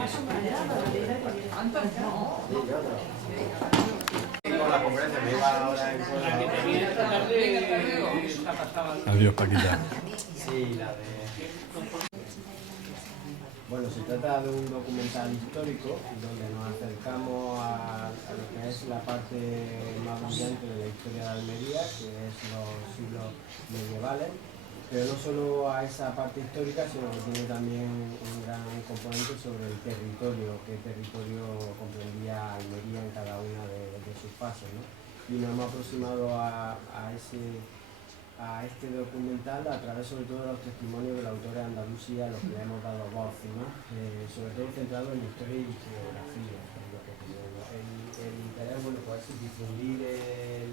La conferencia me iba ahora en Adiós, Paquita. Sí, la de... Bueno, se trata de un documental histórico donde nos acercamos a lo que es la parte más brillante de la historia de Almería, que es los siglos medievales, pero no solo a esa parte histórica, sino que tiene también un gran componente sobre el territorio, qué territorio comprendía Almería en cada una de sus fases, ¿no? Y nos hemos aproximado a este documental a través sobre todo de los testimonios de la autora de Andalucía, a los que le hemos dado voz, ¿no? Sobre todo centrado en historia y geografía, es lo que tenemos. El interés, bueno, pues es difundir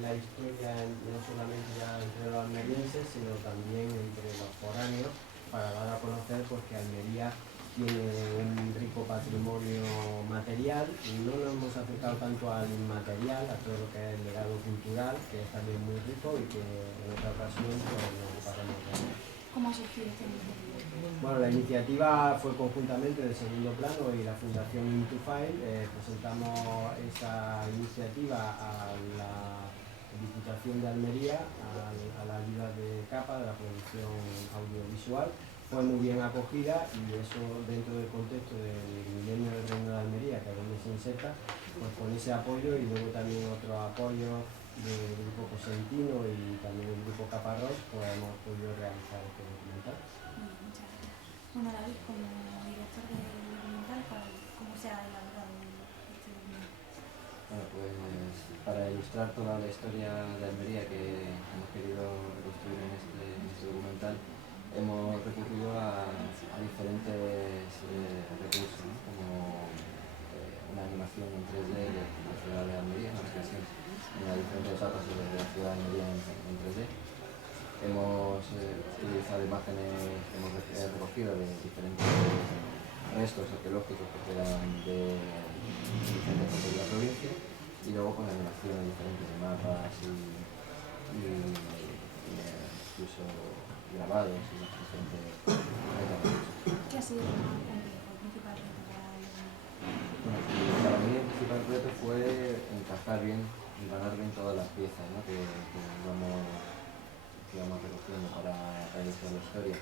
la historia no solamente ya entre los almerienses, sino también entre los foráneos, para dar a conocer pues, que Almería tiene un rico patrimonio material, y no nos hemos acercado tanto al inmaterial, a todo lo que es el legado cultural, que es también muy rico y que en otra ocasión pues, nos ocuparemos de él. ¿Cómo surgió esta iniciativa? Bueno, la iniciativa fue conjuntamente del Segundo Plano y la Fundación In2File. Presentamos esa iniciativa a la Diputación de Almería, a la ayuda de CAPA, de la producción audiovisual. Fue muy bien acogida y eso dentro del contexto del milenio del Reino de Almería, que es donde se inserta, pues con ese apoyo y luego también otro apoyo del Grupo Cosentino y también el Grupo Caparrós, pues hemos podido realizar este documental. Muchas gracias. Bueno, David, como director del documental, ¿cómo se ha elaborado este documental? Bueno, pues para ilustrar toda la historia de Almería que hemos querido reconstruir en este documental, hemos recurrido a diferentes recursos, ¿no? Como una animación en 3D de la ciudad de Almería, una creación de diferentes etapas sobre la ciudad de Almería en 3D. Hemos utilizado imágenes que hemos recogido de diferentes restos arqueológicos que quedan de diferentes puntos de la provincia, y luego con animaciones diferentes de mapas y incluso grabados y diferentes. ¿Qué ha sido lo más complejo, el principal reto para el Bueno, para mí el principal reto fue encajar bien y ganar bien todas las piezas, ¿no? que íbamos recogiendo para ilustrar la historia.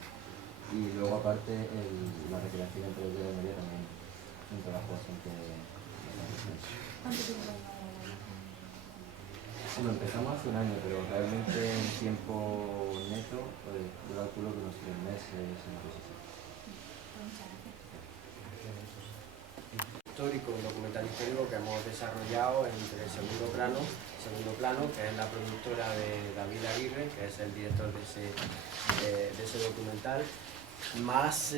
Y luego aparte la recreación en 3D de Almería también es un trabajo bastante intenso. ¿Cuánto tiempo lleva la elaboración? Bueno, empezamos hace un año, pero realmente en tiempo neto, pues yo calculo que unos 3 meses, una cosa así. Muchas gracias. Un documental histórico que hemos desarrollado entre Segundo Plano, que es la productora de David Aguirre, que es el director de ese documental, más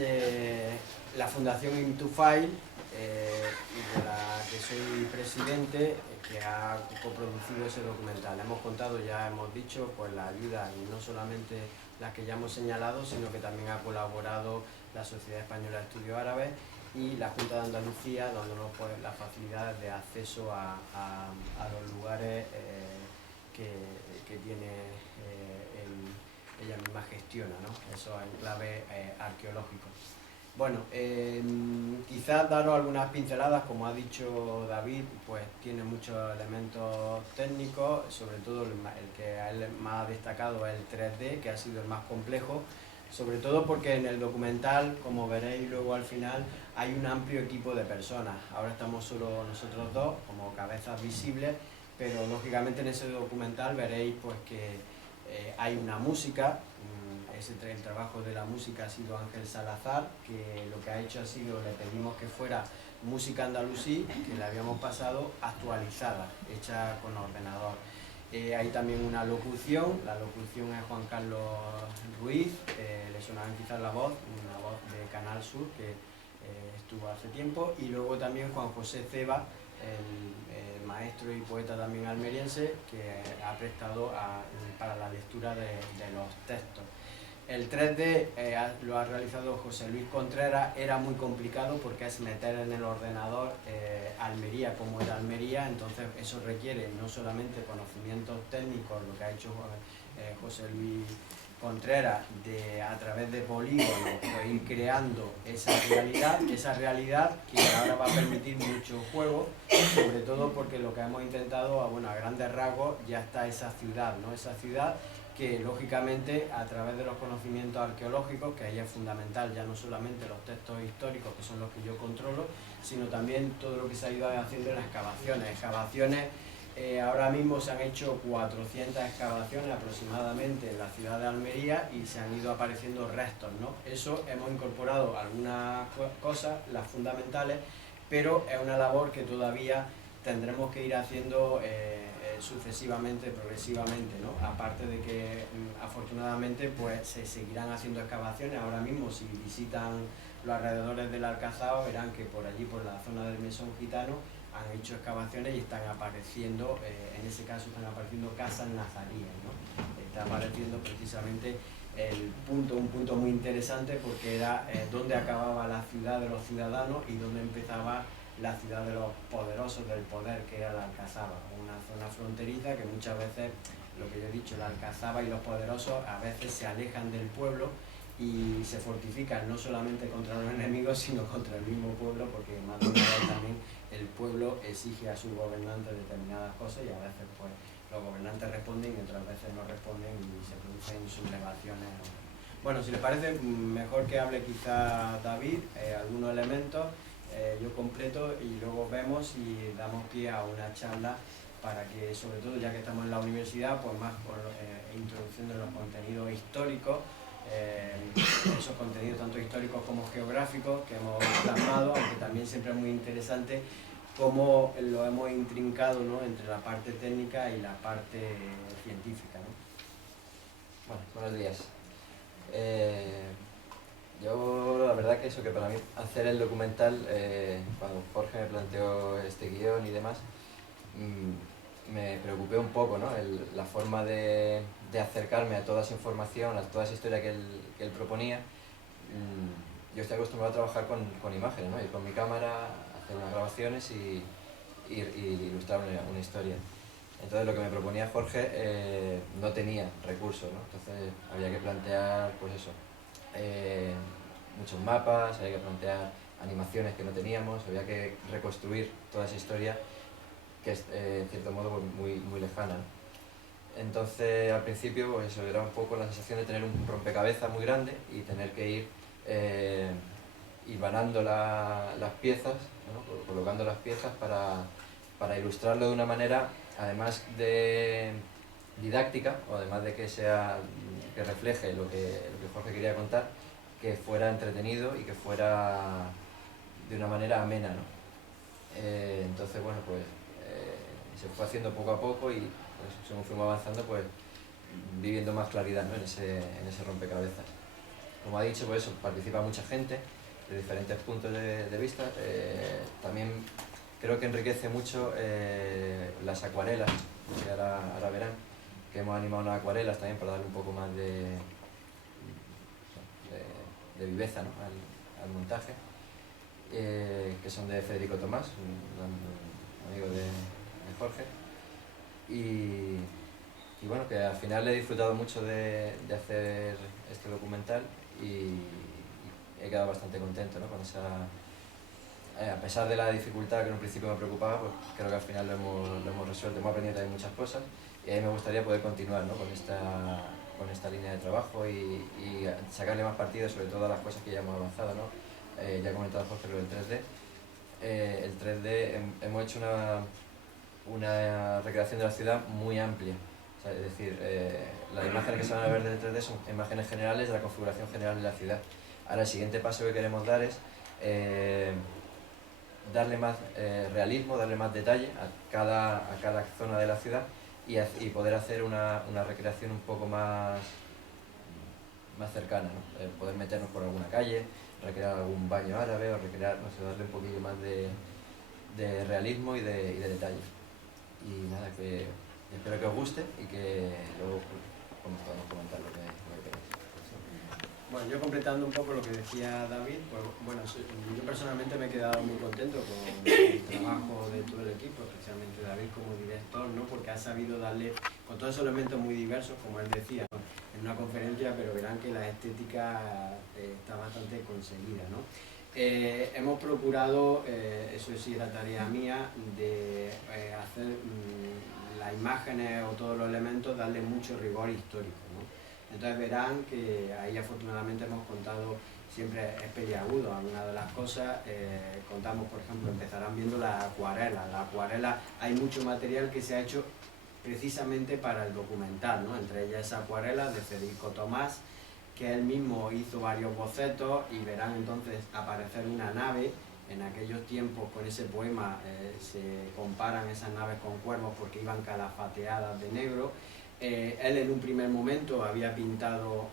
la Fundación In2File, de la que soy presidente, que ha coproducido ese documental. Hemos contado, ya hemos dicho, pues la ayuda, y no solamente las que ya hemos señalado, sino que también ha colaborado la Sociedad Española de Estudios Árabes y la Junta de Andalucía, dándonos pues, las facilidades de acceso a los lugares que tiene ella misma gestiona, ¿no? Esos enclaves arqueológicos. Bueno, quizás daros algunas pinceladas, como ha dicho David, pues tiene muchos elementos técnicos, sobre todo el que a él más ha destacado es el 3D, que ha sido el más complejo, sobre todo porque en el documental, como veréis luego al final, hay un amplio equipo de personas. Ahora estamos solo nosotros dos, como cabezas visibles, pero lógicamente en ese documental veréis pues que hay una música. El trabajo de la música ha sido Ángel Salazar, que lo que ha hecho ha sido, le pedimos que fuera música andalusí, que le habíamos pasado actualizada, hecha con ordenador. Hay también una locución, la locución es Juan Carlos Ruiz, le sonaba quizás la voz, una voz de Canal Sur que estuvo hace tiempo, y luego también Juan José Ceba, el maestro y poeta también almeriense, que ha prestado para la lectura de los textos. El 3D lo ha realizado José Luis Contreras. Era muy complicado porque es meter en el ordenador Almería como era Almería, entonces eso requiere no solamente conocimientos técnicos, lo que ha hecho José Luis Contreras a través de polígonos pues ir creando esa realidad que ahora va a permitir mucho juego, sobre todo porque lo que hemos intentado, a grandes rasgos, ya está esa ciudad, ¿no? Esa ciudad que lógicamente a través de los conocimientos arqueológicos, que ahí es fundamental, ya no solamente los textos históricos, que son los que yo controlo, sino también todo lo que se ha ido haciendo en las excavaciones. Ahora mismo se han hecho 400 excavaciones aproximadamente en la ciudad de Almería y se han ido apareciendo restos, ¿no? Eso hemos incorporado algunas cosas, las fundamentales, pero es una labor que todavía tendremos que ir haciendo sucesivamente, progresivamente, ¿no? Aparte de que afortunadamente pues se seguirán haciendo excavaciones. Ahora mismo si visitan los alrededores del Alcazaba verán que por allí, por la zona del Mesón Gitano, han hecho excavaciones y están apareciendo, en ese caso están apareciendo casas nazaríes, ¿no? Está apareciendo precisamente un punto muy interesante porque era donde acababa la ciudad de los ciudadanos y donde empezaba la ciudad de los poderosos del poder, que era la Alcazaba, una zona fronteriza que muchas veces, lo que yo he dicho, la Alcazaba y los poderosos a veces se alejan del pueblo y se fortifican no solamente contra los enemigos, sino contra el mismo pueblo, porque más de una vez también el pueblo exige a sus gobernantes determinadas cosas y a veces pues los gobernantes responden y otras veces no responden y se producen sublevaciones. Bueno, si les parece, mejor que hable quizá David, algunos elementos, yo completo y luego vemos y damos pie a una charla para que, sobre todo ya que estamos en la universidad, pues más por introducción de los contenidos históricos, esos contenidos tanto históricos como geográficos que hemos plasmado, aunque también siempre es muy interesante cómo lo hemos intrincado, ¿no?, entre la parte técnica y la parte científica, ¿no? Bueno, buenos días. Yo la verdad que eso, que para mí hacer el documental, cuando Jorge me planteó este guión y demás, me preocupé un poco, ¿no? La forma de acercarme a toda esa información, a toda esa historia que él proponía. Yo estoy acostumbrado a trabajar con imágenes, ¿no? Ir con mi cámara, hacer unas grabaciones y ilustrar una historia. Entonces lo que me proponía Jorge no tenía recursos, ¿no? Entonces había que plantear, pues eso, muchos mapas, había que plantear animaciones que no teníamos, había que reconstruir toda esa historia que es en cierto modo pues, muy lejana, ¿no? Entonces al principio pues eso, era un poco la sensación de tener un rompecabezas muy grande y tener que ir hilvanando las piezas, ¿no? Colocando las piezas para ilustrarlo de una manera, además de didáctica, o además de que refleje lo que Jorge quería contar, que fuera entretenido y que fuera de una manera amena, ¿no? Entonces, bueno, pues se fue haciendo poco a poco y pues, según fuimos avanzando, pues viviendo más claridad, ¿no?, en ese rompecabezas. Como ha dicho, pues eso, participa mucha gente de diferentes puntos de vista. También creo que enriquece mucho las acuarelas, que ahora verán, que hemos animado unas acuarelas también para darle un poco más de viveza, ¿no?, al montaje, que son de Federico Tomás, un amigo de Jorge, y bueno, que al final he disfrutado mucho de hacer este documental y he quedado bastante contento, ¿no?, con esa... a pesar de la dificultad que en un principio me preocupaba, pues creo que al final lo hemos resuelto, hemos aprendido también muchas cosas y a mí me gustaría poder continuar, ¿no?, con esta línea de trabajo y sacarle más partido, sobre todo a las cosas que ya hemos avanzado, ¿no? Ya ha comentado Jorge lo del 3D. El 3D hemos hecho una recreación de la ciudad muy amplia. O sea, es decir, las imágenes que se van a ver del 3D son imágenes generales de la configuración general de la ciudad. Ahora el siguiente paso que queremos dar es darle más realismo, darle más detalle a cada zona de la ciudad y poder hacer una recreación un poco más cercana, ¿no? Poder meternos por alguna calle, recrear algún baño árabe o recrear, no sé, darle un poquillo más de realismo y de detalle. Y nada, que espero que os guste y que luego podamos comentar lo que queráis. Bueno, yo completando un poco lo que decía David, pues bueno, yo personalmente me he quedado muy contento con el trabajo de todo el equipo, especialmente David como director, ¿no?, porque ha sabido darle, con todos esos elementos muy diversos, como él decía, ¿no?, en una conferencia, pero verán que la estética está bastante conseguida, ¿no? Hemos procurado, eso sí era tarea mía, de hacer las imágenes o todos los elementos, darle mucho rigor histórico, ¿no? Entonces verán que ahí afortunadamente hemos contado, siempre es peliagudo algunas de las cosas, contamos, por ejemplo, empezarán viendo la acuarela. La acuarela, hay mucho material que se ha hecho precisamente para el documental, ¿no? Entre ellas esa acuarela de Federico Tomás, que él mismo hizo varios bocetos, y verán entonces aparecer una nave. En aquellos tiempos, con ese poema, se comparan esas naves con cuervos porque iban calafateadas de negro. Él en un primer momento había pintado,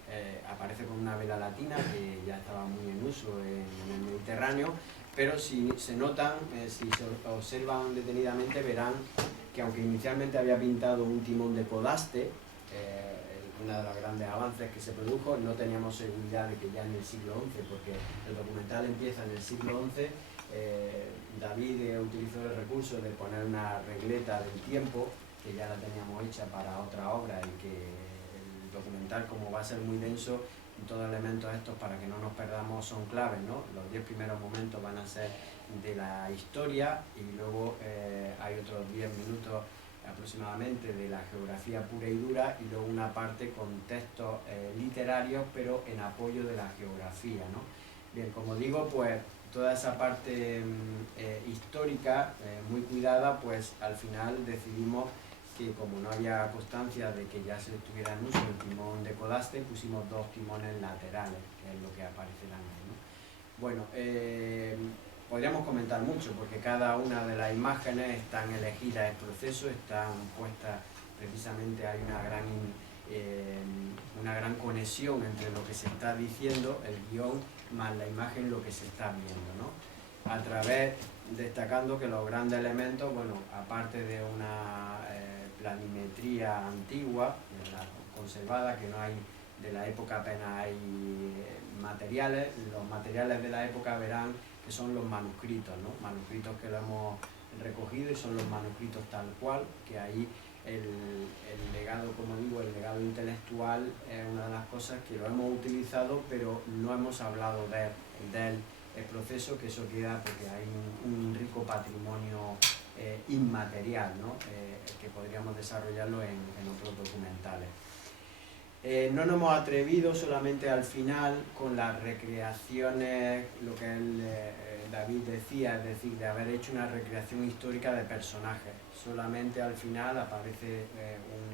aparece con una vela latina que ya estaba muy en uso en el Mediterráneo, pero si se notan, si se observan detenidamente, verán que aunque inicialmente había pintado un timón de podaste, una de los grandes avances que se produjo, no teníamos seguridad de que ya en el siglo XI, porque el documental empieza en el siglo XI. David utilizó el recurso de poner una regleta del tiempo, que ya la teníamos hecha para otra obra, y que el documental, como va a ser muy denso, todos los elementos estos, para que no nos perdamos, son claves, ¿no? Los 10 primeros momentos van a ser de la historia, y luego hay otros 10 minutos aproximadamente de la geografía pura y dura, y luego una parte con textos literarios, pero en apoyo de la geografía, ¿no? Bien, como digo, pues toda esa parte histórica, muy cuidada, pues al final decidimos que, como no había constancia de que ya se estuviera en uso el timón de podaste, pusimos 2 timones laterales, que es lo que aparecerán ahí, ¿no? Bueno, podríamos comentar mucho, porque cada una de las imágenes están elegidas en proceso, están puestas precisamente, hay una gran conexión entre lo que se está diciendo, el guión, más la imagen, lo que se está viendo, ¿no? A través, destacando que los grandes elementos, bueno, aparte de una planimetría antigua, conservada, que no hay, de la época apenas hay materiales, los materiales de la época verán que son los manuscritos, ¿no? Manuscritos que lo hemos recogido, y son los manuscritos tal cual, que ahí el legado, como digo, el legado intelectual es una de las cosas que lo hemos utilizado, pero no hemos hablado del proceso, que eso queda porque hay un rico patrimonio inmaterial, ¿no? Que podríamos desarrollarlo en otros documentales. No nos hemos atrevido solamente al final con las recreaciones, lo que David decía, es decir, de haber hecho una recreación histórica de personajes. Solamente al final aparece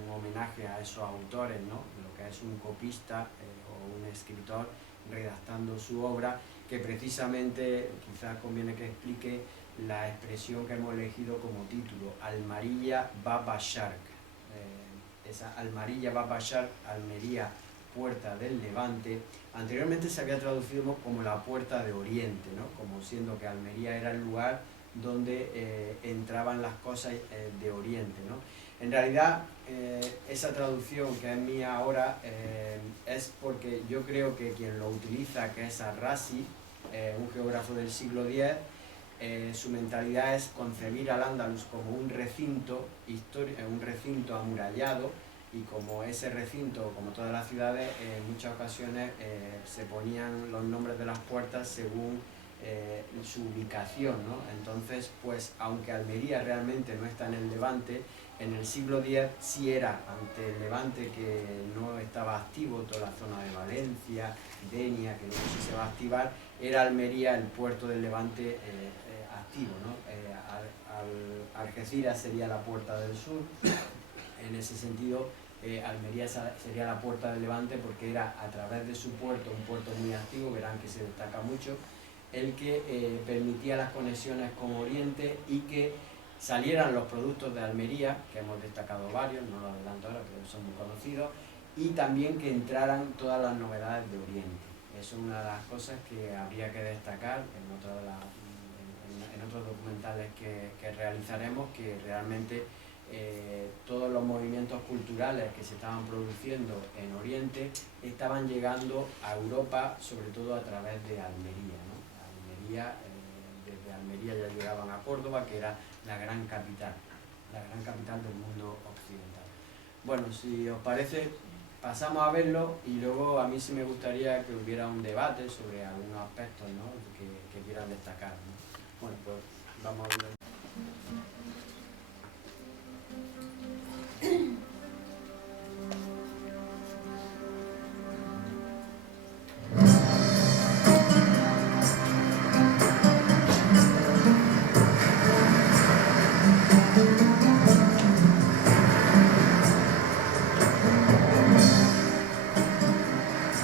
un homenaje a esos autores, ¿no? Lo que es un copista o un escritor redactando su obra, que precisamente quizás conviene que explique la expresión que hemos elegido como título, Almarilla Baba Shark. Esa Almarilla Baba Shark, Almería, puerta del Levante, anteriormente se había traducido como la puerta de Oriente, ¿no? Como siendo que Almería era el lugar donde entraban las cosas de Oriente, ¿no? En realidad, esa traducción, que es mía ahora, es porque yo creo que quien lo utiliza, que es Arrasi, un geógrafo del siglo X, su mentalidad es concebir al Andalus como un recinto amurallado, y como ese recinto, como todas las ciudades, en muchas ocasiones se ponían los nombres de las puertas según su ubicación, ¿no? Entonces, pues aunque Almería realmente no está en el Levante, en el siglo X sí era, ante el Levante, que no estaba activo, toda la zona de Valencia, Denia, que no sé si se va a activar, era Almería el puerto del Levante activo, ¿no? Algeciras sería la puerta del sur. En ese sentido, Almería sería la puerta del Levante, porque era a través de su puerto, un puerto muy activo, verán que se destaca mucho, el que permitía las conexiones con Oriente, y que salieran los productos de Almería, que hemos destacado varios, no los adelanto ahora, que son muy conocidos, y también que entraran todas las novedades de Oriente. Eso es una de las cosas que habría que destacar en otros documentales que realizaremos, que realmente todos los movimientos culturales que se estaban produciendo en Oriente estaban llegando a Europa, sobre todo a través de Almería, ¿no? Desde Almería ya llegaban a Córdoba, que era la gran capital del mundo occidental. Bueno, si os parece, pasamos a verlo y luego a mí sí me gustaría que hubiera un debate sobre algunos aspectos, ¿no?, que quieran destacar, ¿no? Bueno, pues vamos a ver.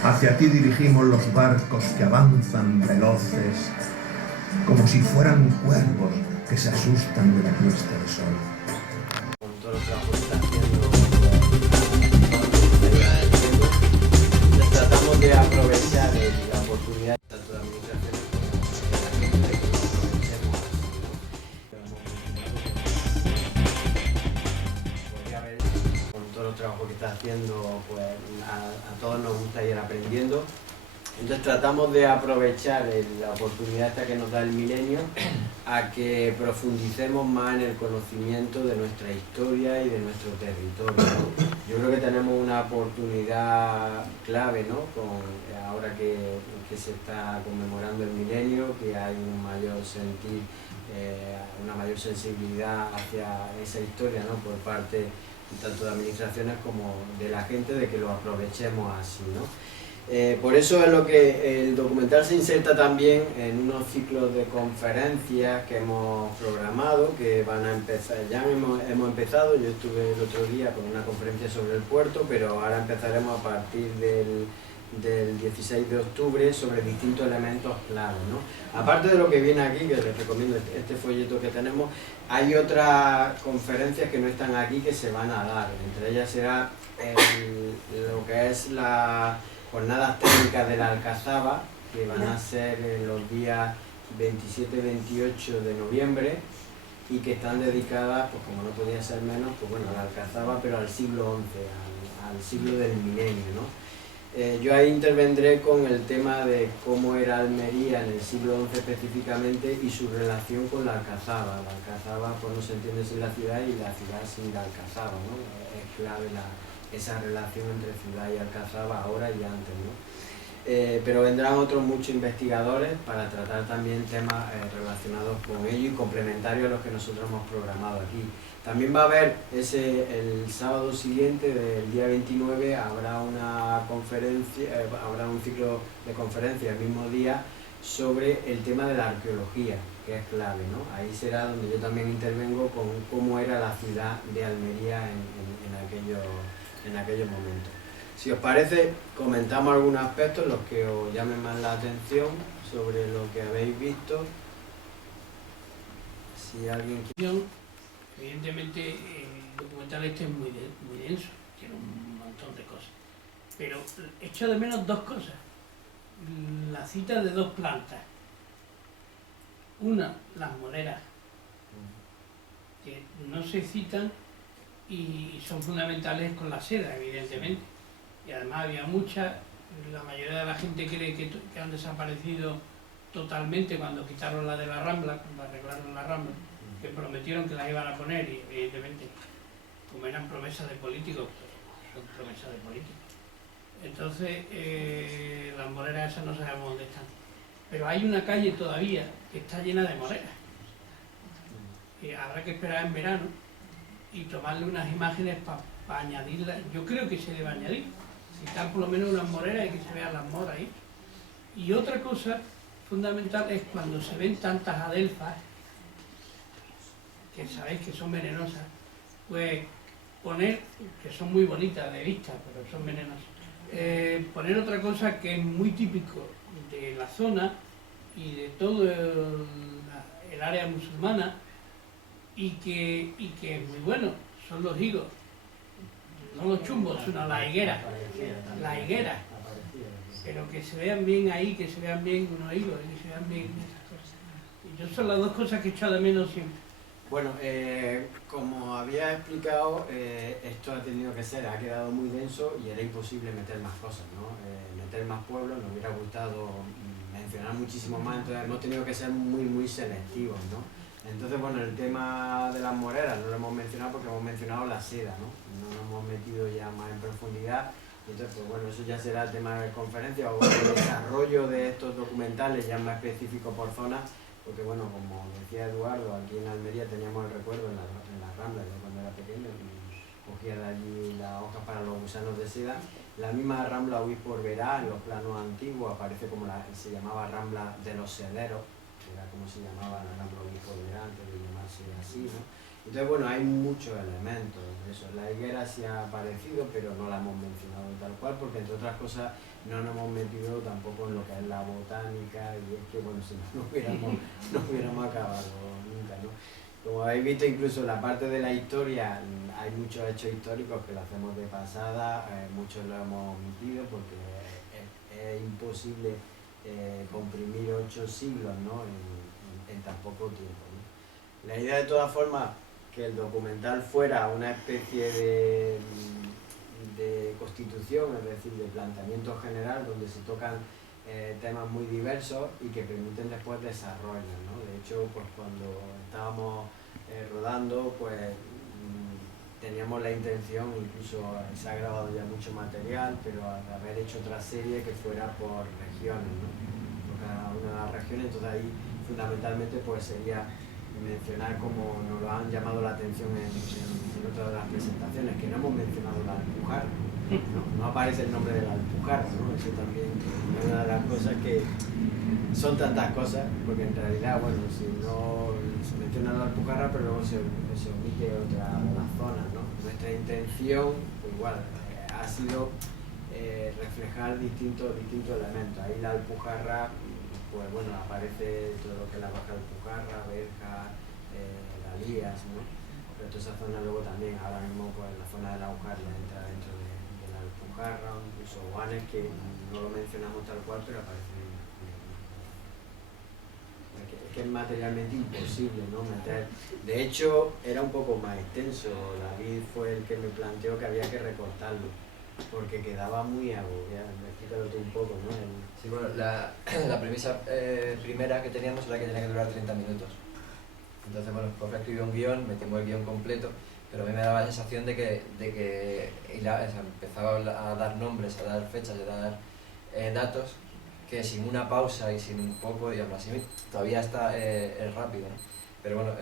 Hacia ti dirigimos los barcos que avanzan veloces, como si fueran cuervos que se asustan de la puesta de sol. Con todo el trabajo que está haciendo, pues, tratamos de aprovechar la oportunidad tanto de administraciones como de la gente de que lo aprovechemos así, ¿no? Podría haber, con todo el trabajo que está haciendo, pues a todos nos gusta ir aprendiendo. Entonces tratamos de aprovechar la oportunidad esta que nos da el milenio a que profundicemos más en el conocimiento de nuestra historia y de nuestro territorio. Yo creo que tenemos una oportunidad clave, ¿no?, ahora que se está conmemorando el milenio, que hay un mayor sentir, una mayor sensibilidad hacia esa historia, ¿no?, por parte tanto de administraciones como de la gente, de que lo aprovechemos así, ¿no? Por eso es lo que el documental se inserta también en unos ciclos de conferencias que hemos programado, que van a empezar, ya hemos empezado. Yo estuve el otro día con una conferencia sobre el puerto, pero ahora empezaremos a partir del 16 de octubre sobre distintos elementos claves, ¿no? Aparte de lo que viene aquí, que les recomiendo este folleto que tenemos, hay otras conferencias que no están aquí que se van a dar. Entre ellas será lo que es la jornadas técnicas de la Alcazaba, que van a ser los días 27 y 28 de noviembre y que están dedicadas, pues como no podía ser menos, pues bueno, a la Alcazaba, pero al siglo XI, al siglo del milenio, ¿no? Yo ahí intervendré con el tema de cómo era Almería en el siglo XI específicamente y su relación con la Alcazaba. La Alcazaba, pues no se entiende sin la ciudad y la ciudad sin la Alcazaba, ¿no? Es clave esa relación entre ciudad y Alcazaba ahora y antes, ¿no? Pero vendrán otros muchos investigadores para tratar también temas relacionados con ello y complementarios a los que nosotros hemos programado aquí. También va a haber el sábado siguiente, del día 29, habrá una conferencia, habrá un ciclo de conferencias el mismo día sobre el tema de la arqueología, que es clave, ¿no? Ahí será donde yo también intervengo con cómo era la ciudad de Almería en aquellos momentos. Si os parece, comentamos algunos aspectos, los que os llamen más la atención sobre lo que habéis visto. Si alguien quiere... Evidentemente, el documental este es muy denso, tiene un montón de cosas. Pero echo de menos dos cosas. La cita de dos plantas. Una, las moreras, que no se citan y son fundamentales con la seda, evidentemente. Y además había muchas, la mayoría de la gente cree que han desaparecido totalmente cuando quitaron la de la Rambla, cuando arreglaron la Rambla, que prometieron que las iban a poner y evidentemente, como eran promesas de políticos, son promesas de políticos. Entonces, las moreras esas no sabemos dónde están. Pero hay una calle todavía que está llena de moreras. Habrá que esperar en verano y tomarle unas imágenes para añadirlas. Yo creo que se debe añadir. Citar por lo menos unas moreras y que se vean las moras ahí. Y otra cosa fundamental es cuando se ven tantas adelfas, que sabéis que son venenosas, pues poner, que son muy bonitas de vista, pero son venenosas, poner otra cosa que es muy típico de la zona y de todo el área musulmana y que es muy bueno, son los higos, no los chumbos, sino la higuera, pero que se vean bien ahí, que se vean bien unos higos, que se vean bien esas cosas. Y yo son las dos cosas que he echado de menos siempre. Bueno, como había explicado, esto ha tenido que ser, ha quedado muy denso y era imposible meter más cosas, ¿no? Meter más pueblos, nos hubiera gustado mencionar muchísimo más, entonces hemos tenido que ser muy selectivos, ¿no? Entonces, bueno, el tema de las moreras no lo hemos mencionado porque hemos mencionado la seda, ¿no? No nos hemos metido ya más en profundidad, Entonces, pues bueno, eso ya será tema de conferencia o el desarrollo de estos documentales ya más específicos por zona, porque bueno, como decía Eduardo, aquí en Almería teníamos el recuerdo en la Rambla, yo cuando era pequeño, y cogía de allí las hojas para los gusanos de seda. La misma Rambla Obispo Orbera, en los planos antiguos, aparece como se llamaba Rambla de los Sederos, que era como se llamaba la Rambla Obispo Orbera antes de llamarse así, ¿no? Entonces, bueno, hay muchos elementos de eso. La higuera sí ha aparecido, pero no la hemos mencionado tal cual, porque entre otras cosas no nos hemos metido tampoco en lo que es la botánica, y es que, bueno, si no hubiéramos acabado nunca, ¿no? Como habéis visto, incluso en la parte de la historia hay muchos hechos históricos que lo hacemos de pasada, muchos lo hemos omitido porque es imposible comprimir 8 siglos, ¿no? en tan poco tiempo, ¿no? La idea, de todas formas, que el documental fuera una especie de constitución, es decir, de planteamiento general, donde se tocan temas muy diversos y que permiten después desarrollos, ¿no? De hecho, pues cuando estábamos rodando, pues teníamos la intención, incluso se ha grabado ya mucho material, pero de haber hecho otra serie que fuera por regiones, ¿no? Por cada una de las regiones, entonces ahí fundamentalmente pues sería mencionar, como nos lo han llamado la atención en otras de las presentaciones, que no hemos mencionado la Alpujarra, no aparece el nombre de la Alpujarra, ¿no? Eso también es una de las cosas que son tantas cosas, porque en realidad, bueno, si no se menciona la Alpujarra, pero luego se omite otra de las zonas, ¿no? Nuestra intención, pues igual, ha sido reflejar distintos elementos. Ahí la Alpujarra, pues bueno, aparece todo lo que es la Baja Alpujarra, Berja, Galías, ¿no? Pero toda esa zona luego también, ahora mismo, pues la zona de la Aujaria entra dentro de la Alpujarra, incluso Guanes, que no lo mencionamos tal cual, pero aparece que es materialmente imposible, ¿no? Meter. De hecho, era un poco más extenso. David fue el que me planteó que había que recortarlo, porque quedaba muy agobiado. Explícalo tú un poco, ¿no? Sí, bueno, la premisa primera que teníamos era que tenía que durar 30 minutos. Entonces, bueno, Jorge escribió un guión, metimos el guión completo, pero a mí me daba la sensación de que empezaba a dar nombres, a dar fechas, a dar datos, que sin una pausa y sin un poco, digamos así, todavía está es rápido, ¿no? Pero bueno,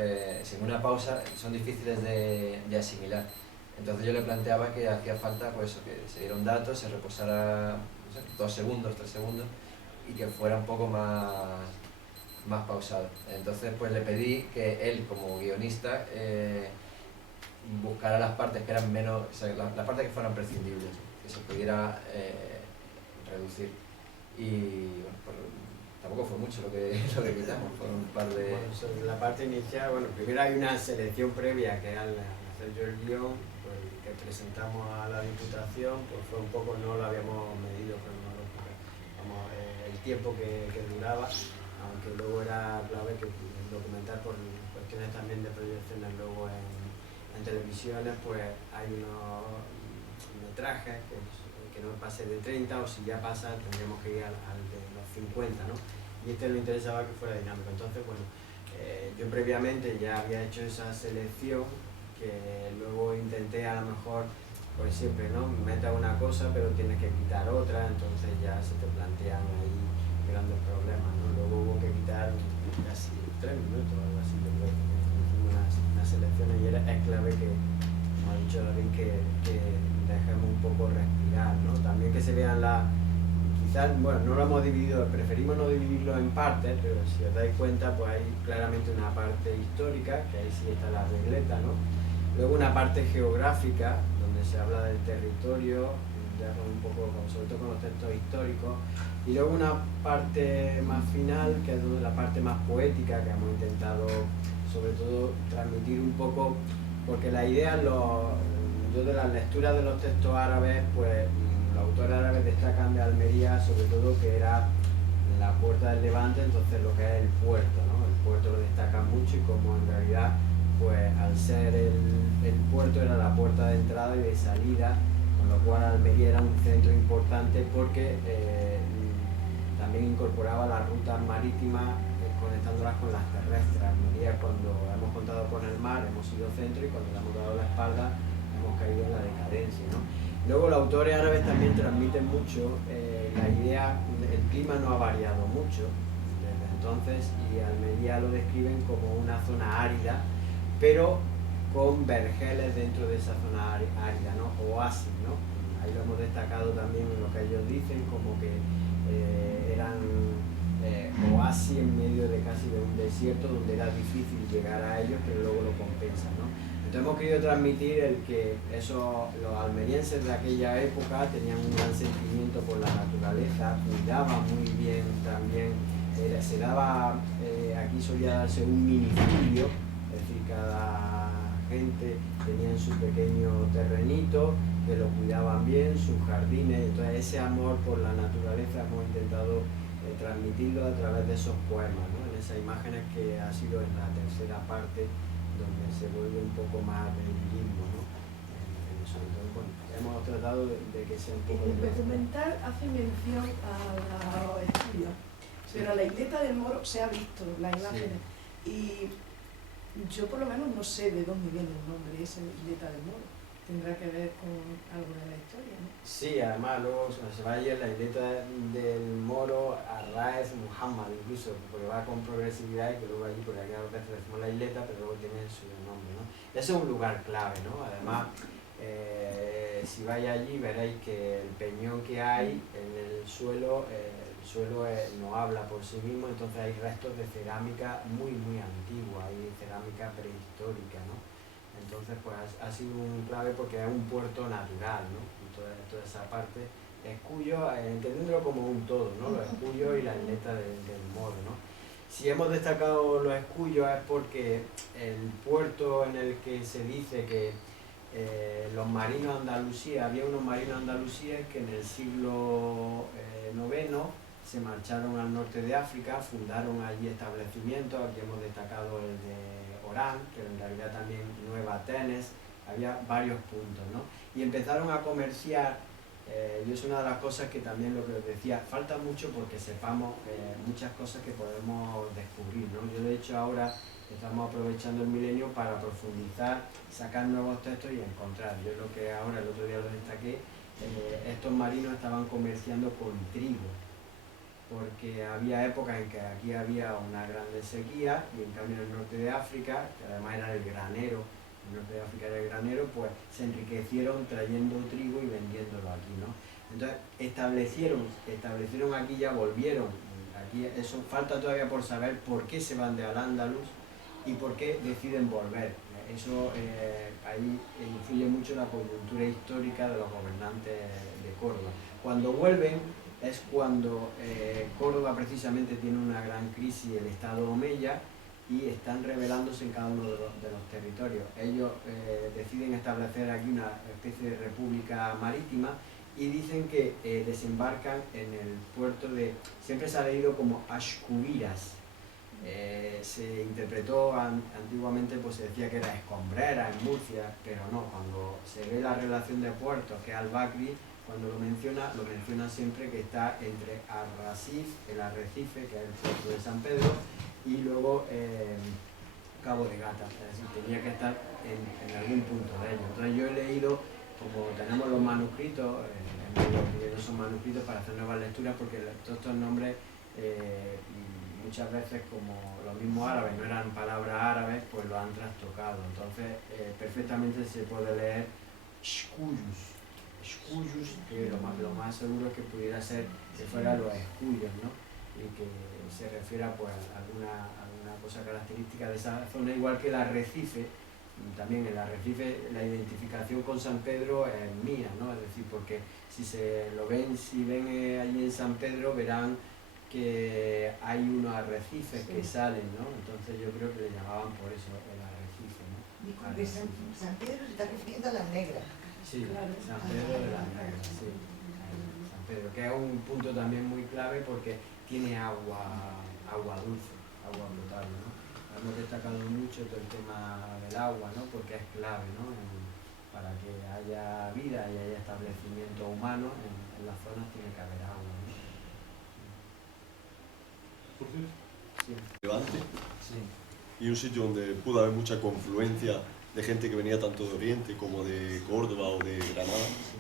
sin una pausa son difíciles de asimilar. Entonces yo le planteaba que hacía falta, pues eso, que se diera un dato, se reposara, no sé, 2 segundos, 3 segundos, y que fuera un poco más pausado. Entonces pues le pedí que él, como guionista, buscara las partes que eran menos, o sea, las partes que fueran prescindibles, que se pudiera reducir. Y bueno, pues, tampoco fue mucho lo que quitamos, fueron un par de... Bueno, sobre la parte inicial, bueno, primero hay una selección previa que al hacer yo el guión, pues, que presentamos a la Diputación, pues fue un poco, no lo habíamos medido, pero no el tiempo que duraba, aunque luego era clave que el documental, por cuestiones también de proyecciones luego en televisiones, pues hay unos metrajes que no pase de 30, o si ya pasa tendríamos que ir al de los 50, ¿no? Y le interesaba que fuera dinámico. Entonces, bueno, yo previamente ya había hecho esa selección, que luego intenté a lo mejor, pues siempre, ¿no? Metes una cosa pero tienes que quitar otra, entonces ya se te plantean ahí grandes problemas, ¿no? Luego hubo que quitar casi 3 minutos o algo así, yo creo que hicimos unas selecciones, y es clave que, como ha dicho David, que dejemos un poco respirar, ¿no? También que se vean quizás, bueno, no lo hemos dividido, preferimos no dividirlo en partes, pero si os dais cuenta, pues hay claramente una parte histórica, que ahí sí está la regleta, ¿no? Luego una parte geográfica, donde se habla del territorio, ya con un poco, sobre todo con los textos históricos, y luego una parte más final, que es la parte más poética, que hemos intentado sobre todo transmitir un poco, porque la idea, yo de las lecturas de los textos árabes, pues los autores árabes destacan de Almería sobre todo que era la puerta del Levante, entonces lo que es el puerto, ¿no? El puerto lo destacan mucho, y como en realidad, pues al ser el puerto era la puerta de entrada y de salida, con lo cual Almería era un centro importante porque también incorporaba las rutas marítimas, conectándolas con las terrestres. Almería, cuando hemos contado con el mar, hemos sido centro, y cuando le hemos dado la espalda hemos caído en la decadencia, ¿no? Luego los autores árabes también transmiten mucho la idea, el clima no ha variado mucho desde entonces y Almería lo describen como una zona árida, pero con vergeles dentro de esa zona árida, ¿no? Oasis, ¿no? Ahí lo hemos destacado también en lo que ellos dicen, como que eran oasis en medio de casi de un desierto donde era difícil llegar a ellos, pero luego lo compensan, ¿no? Entonces hemos querido transmitir el que los almerienses de aquella época tenían un gran sentimiento por la naturaleza, cuidaban muy bien también, se daba, aquí solía darse un minifundio, es decir, cada gente tenía su pequeño terrenito, que lo cuidaban bien, sus jardines. Entonces ese amor por la naturaleza hemos intentado transmitirlo a través de esos poemas, ¿no? En esas imágenes que ha sido en la tercera parte donde se vuelve un poco más del lirismo, ¿no? En eso. Entonces, bueno, hemos tratado de que sea un poco... El documental hace mención a los estudios, pero a la isleta del Moro se ha visto las imágenes y yo por lo menos no sé de dónde viene el nombre esa isleta del Moro. Tendrá que ver con algo de la historia, ¿no? Sí, además luego se va a ir la isleta del Moro, Arraez, Muhammad incluso, porque va con progresividad y que luego allí, por aquí a veces decimos la isleta, pero luego tiene su nombre, ¿no? Ese es un lugar clave, ¿no? Además, si vais allí veréis que el peñón que hay en el suelo no habla por sí mismo, entonces hay restos de cerámica muy antigua, hay cerámica prehistórica, ¿no? Entonces pues ha sido un clave porque es un puerto natural, ¿no? Y toda esa parte es Cuyo, entendiéndolo como un todo, ¿no? Los escullos y la isleta del Moro, ¿no? Si hemos destacado los escullos es porque el puerto en el que se dice que los marinos andalusíes, había unos marinos andalusíes que en el siglo IX se marcharon al norte de África, fundaron allí establecimientos, aquí hemos destacado el de Orán, pero en realidad también Nueva Atenes, había varios puntos, ¿no? Y empezaron a comerciar, y es una de las cosas que también lo que os decía, falta mucho porque sepamos muchas cosas que podemos descubrir, ¿no? Yo de hecho ahora estamos aprovechando el milenio para profundizar, sacar nuevos textos y encontrar. Yo lo que ahora, el otro día lo destaqué, estos marinos estaban comerciando con trigo, porque había épocas en que aquí había una gran sequía y en cambio en el norte de África, que además era el granero, el norte de África era el granero, pues se enriquecieron trayendo trigo y vendiéndolo aquí, ¿no? Entonces establecieron aquí, ya volvieron, aquí eso falta todavía por saber por qué se van de Al-Ándalus y por qué deciden volver. Eso ahí influye mucho la coyuntura histórica de los gobernantes de Córdoba. Cuando vuelven es cuando Córdoba precisamente tiene una gran crisis, el Estado Omeya, y están rebelándose en cada uno de los territorios. Ellos deciden establecer aquí una especie de república marítima y dicen que desembarcan en el puerto de, siempre se ha leído como Ashkubiras, se interpretó antiguamente, pues se decía que era Escombrera en Murcia, pero no, cuando se ve la relación de puertos, que es Al-Bakri, cuando lo menciona siempre que está entre Arrasif, el arrecife, que es el puerto de San Pedro, y luego Cabo de Gata, es decir, tenía que estar en algún punto de ello. Entonces yo he leído, como tenemos los manuscritos, esos manuscritos para hacer nuevas lecturas, porque todos estos nombres muchas veces, como los mismos árabes no eran palabras árabes, pues lo han trastocado. Entonces perfectamente se puede leer Shkuyus, que lo más seguro es que pudiera ser que fuera los escullos, ¿no? Y que se refiera pues a alguna cosa característica de esa zona, igual que el arrecife. También el arrecife, la identificación con San Pedro es mía, ¿no? Es decir, porque si ven allí en San Pedro, verán que hay unos arrecifes que salen, ¿no? Entonces yo creo que le llamaban por eso el arrecife, ¿no? Disculpe, San Pedro se está refiriendo a las negras. Sí, claro. San Pedro de las Negras, sí. San Pedro, que es un punto también muy clave porque tiene agua dulce, agua potable, ¿no? Hemos destacado mucho todo el tema del agua, ¿no? Porque es clave, ¿no? Para que haya vida y haya establecimiento humano en las zonas tiene que haber agua, ¿no? Sí. Levante. Sí. Y un sitio donde pudo haber mucha confluencia de gente que venía tanto de Oriente como de Córdoba o de Granada. Sí.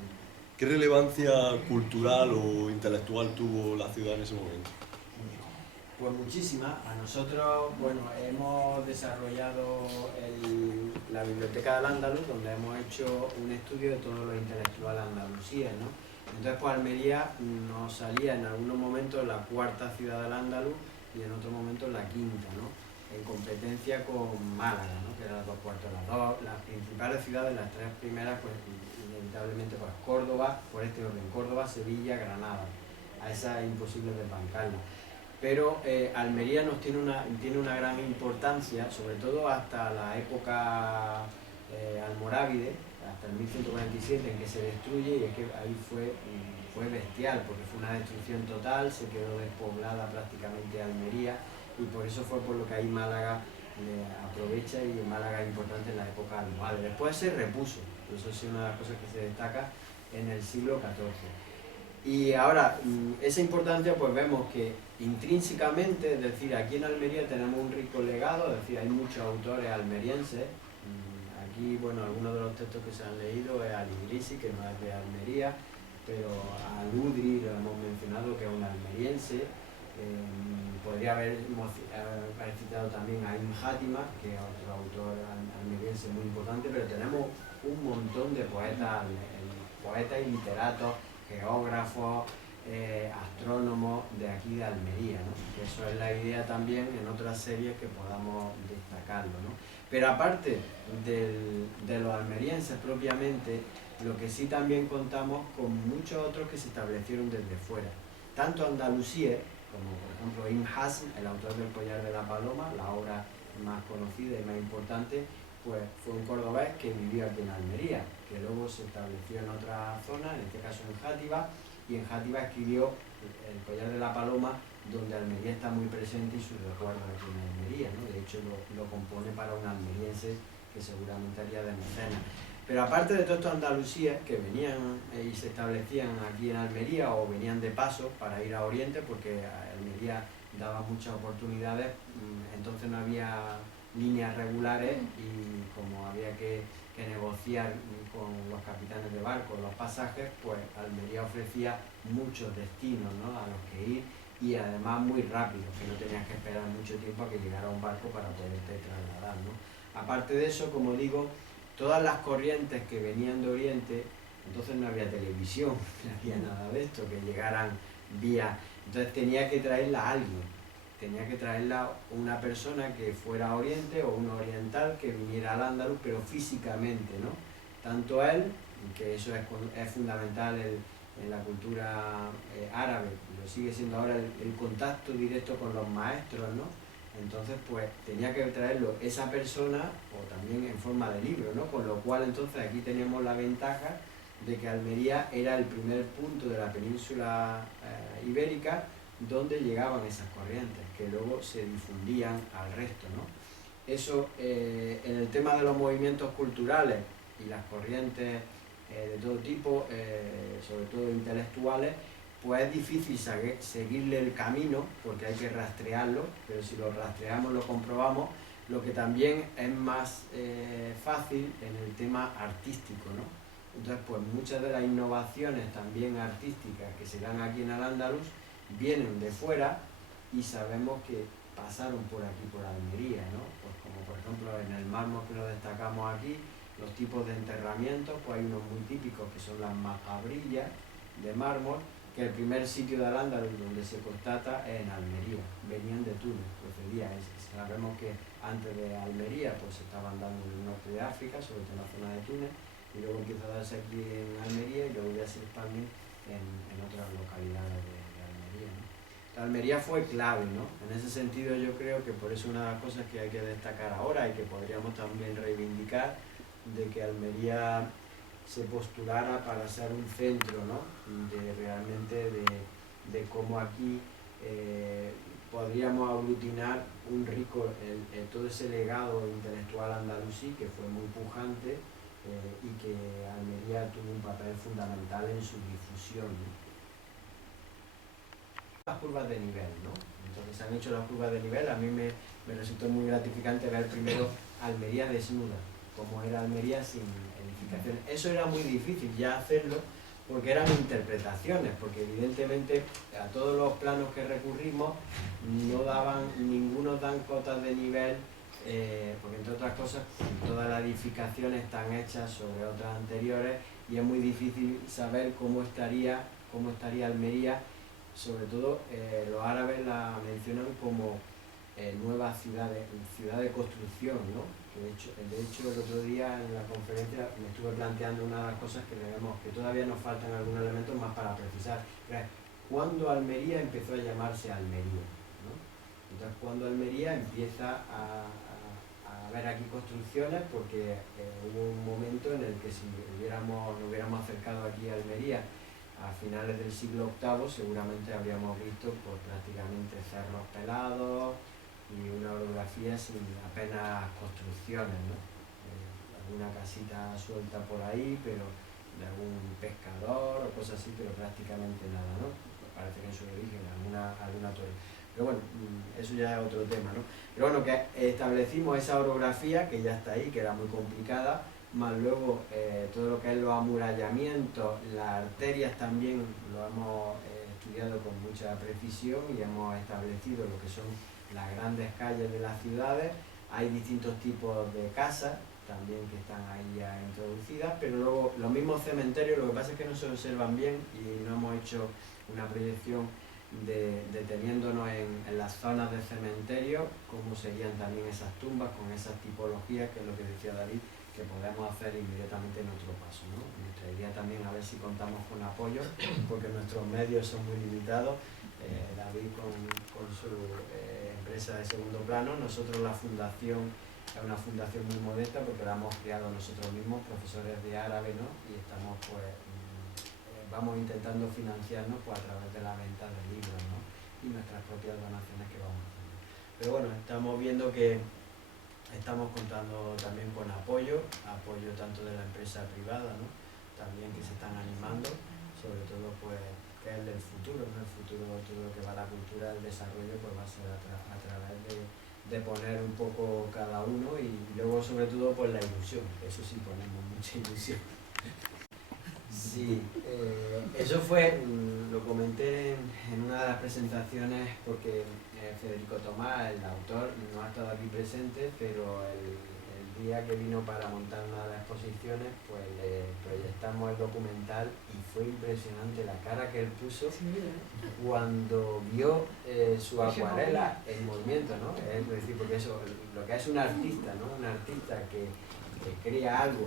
¿Qué relevancia cultural o intelectual tuvo la ciudad en ese momento? Pues muchísimas. A nosotros, bueno, hemos desarrollado la Biblioteca del Andaluz, donde hemos hecho un estudio de todos los intelectuales andalusíes, ¿no? Entonces, pues Almería nos salía en algunos momentos la cuarta ciudad del Andaluz y en otros momentos la quinta, ¿no? En competencia con Málaga, ¿no? Que eran las dos cuartas, las principales ciudades, las tres primeras, pues inevitablemente, pues Córdoba, por este orden, Córdoba, Sevilla, Granada. A esa es imposible desbancarla. Pero Almería nos tiene una gran importancia, sobre todo hasta la época almorávide, hasta el 1147, en que se destruye, y es que ahí fue bestial, porque fue una destrucción total, se quedó despoblada prácticamente Almería, y por eso fue por lo que ahí Málaga aprovecha, y Málaga es importante en la época almohade. Después se repuso, eso es una de las cosas que se destaca en el siglo XIV. Y ahora, esa importancia, pues vemos que intrínsecamente, es decir, aquí en Almería tenemos un rico legado, es decir, hay muchos autores almerienses. Aquí, bueno, algunos de los textos que se han leído es Al-Idrisi, que no es de Almería, pero Al-Udri lo hemos mencionado, que es un almeriense. Podría haber citado también a Ibn Játima, que es otro autor almeriense muy importante, pero tenemos un montón de poetas y literatos, geógrafos, astrónomos de aquí de Almería, ¿no? Eso es la idea también en otras series que podamos destacarlo, ¿no? Pero aparte de los almerienses propiamente, lo que sí también contamos con muchos otros que se establecieron desde fuera, tanto andalusíes, como por ejemplo Ibn Hazm, el autor del Collar de la Paloma, la obra más conocida y más importante, pues fue un cordobés que vivió aquí en Almería, que luego se estableció en otra zona, en este caso en Játiva, y en Játiva escribió el Collar de la Paloma, donde Almería está muy presente y su recuerdo aquí en Almería, ¿no? De hecho lo compone para un almeriense que seguramente haría de mecenas. Pero aparte de todos estos andalusíes que venían y se establecían aquí en Almería o venían de paso para ir a Oriente, porque Almería daba muchas oportunidades, entonces no había líneas regulares y como había que negociar con los capitanes de barco los pasajes, pues Almería ofrecía muchos destinos, ¿no?, a los que ir, y además muy rápido, que no tenías que esperar mucho tiempo a que llegara un barco para poderte trasladar, ¿no? Aparte de eso, como digo, todas las corrientes que venían de Oriente, entonces no había televisión, no había nada de esto, que llegaran vía, entonces tenía que traerla alguien. Tenía que traerla una persona que fuera a Oriente o un oriental que viniera al Andaluz, pero físicamente, ¿no? Tanto él, que eso es fundamental en la cultura árabe, lo sigue siendo ahora el contacto directo con los maestros, ¿no? Entonces, pues tenía que traerlo esa persona, o también en forma de libro, ¿no? Con lo cual, entonces, aquí teníamos la ventaja de que Almería era el primer punto de la península ibérica donde llegaban esas corrientes, que luego se difundían al resto, ¿no? Eso, en el tema de los movimientos culturales y las corrientes de todo tipo, sobre todo intelectuales, pues es difícil seguirle el camino, porque hay que rastrearlo, pero si lo rastreamos lo comprobamos. Lo que también es más fácil en el tema artístico, ¿no? Entonces, pues muchas de las innovaciones también artísticas que se dan aquí en Al-Ándalus vienen de fuera y sabemos que pasaron por aquí, por Almería, ¿no? Pues como por ejemplo en el mármol que lo destacamos aquí, los tipos de enterramientos, pues hay unos muy típicos que son las macabrillas de mármol, que el primer sitio de Al-Ándalus donde se constata es en Almería, venían de Túnez, procedía. Sabemos que antes de Almería pues se estaban dando en el norte de África, sobre todo en la zona de Túnez, y luego empieza a darse aquí en Almería y luego ya se expande en otras localidades de Almería, ¿no? La Almería fue clave, ¿no? En ese sentido yo creo que por eso una de las cosas que hay que destacar ahora y que podríamos también reivindicar, de que Almería se postulara para ser un centro, ¿no?, de realmente de cómo aquí podríamos aglutinar un rico, todo ese legado intelectual andalusí que fue muy pujante, y que Almería tuvo un papel fundamental en su difusión, ¿no? Las curvas de nivel, ¿no? Entonces se han hecho las curvas de nivel. A mí me resultó muy gratificante ver primero Almería desnuda, como era Almería sin edificaciones. Eso era muy difícil ya hacerlo, porque eran interpretaciones, porque evidentemente a todos los planos que recurrimos ninguno dan cotas de nivel, porque entre otras cosas todas las edificaciones están hechas sobre otras anteriores y es muy difícil saber cómo estaría Almería. Sobre todo los árabes la mencionan como nueva ciudad de construcción, ¿no? De hecho, el otro día en la conferencia me estuve planteando una de las cosas que todavía nos faltan algunos elementos más para precisar. ¿Cuándo Almería empezó a llamarse Almería? ¿No? Entonces, cuando Almería empieza a haber aquí construcciones, porque hubo un momento en el que si nos hubiéramos acercado aquí a Almería a finales del siglo VIII, seguramente habríamos visto pues, prácticamente cerros pelados y una orografía sin apenas construcciones, ¿no? Alguna casita suelta por ahí, pero de algún pescador o cosas así, pero prácticamente nada, ¿no? Parece que en su origen alguna torre. Pero bueno, eso ya es otro tema, ¿no? Pero bueno, que establecimos esa orografía que ya está ahí, que era muy complicada, más luego todo lo que es los amurallamientos, las arterias también lo hemos estudiado con mucha precisión y hemos establecido lo que son las grandes calles de las ciudades. Hay distintos tipos de casas también que están ahí ya introducidas, pero luego los mismos cementerios, lo que pasa es que no se observan bien y no hemos hecho una proyección deteniéndonos en las zonas de cementerio, cómo serían también esas tumbas con esas tipologías, que es lo que decía David, que podemos hacer inmediatamente en otro paso, ¿no? Nuestra idea también a ver si contamos con apoyo, porque nuestros medios son muy limitados. David con su empresa de segundo plano, nosotros la fundación es una fundación muy modesta porque la hemos creado nosotros mismos, profesores de árabe, ¿no? Y estamos pues vamos intentando financiarnos pues, a través de la venta de libros, ¿no? Y nuestras propias donaciones que vamos haciendo. Pero bueno, estamos viendo que estamos contando también con apoyo tanto de la empresa privada, ¿no? También que se están animando, sobre todo pues que es el del futuro, ¿no? El futuro, todo lo que va a la cultura, el desarrollo, pues va a ser a través de poner un poco cada uno y luego sobre todo pues la ilusión, eso sí ponemos mucha ilusión. Sí, eso fue, lo comenté en una de las presentaciones porque Federico Tomás, el autor, no ha estado aquí presente, pero el día que vino para montar una de las exposiciones, pues le proyectamos el documental y fue impresionante la cara que él puso cuando vio su acuarela en movimiento, ¿no? Es decir, porque eso, lo que es un artista, ¿no? Un artista que crea algo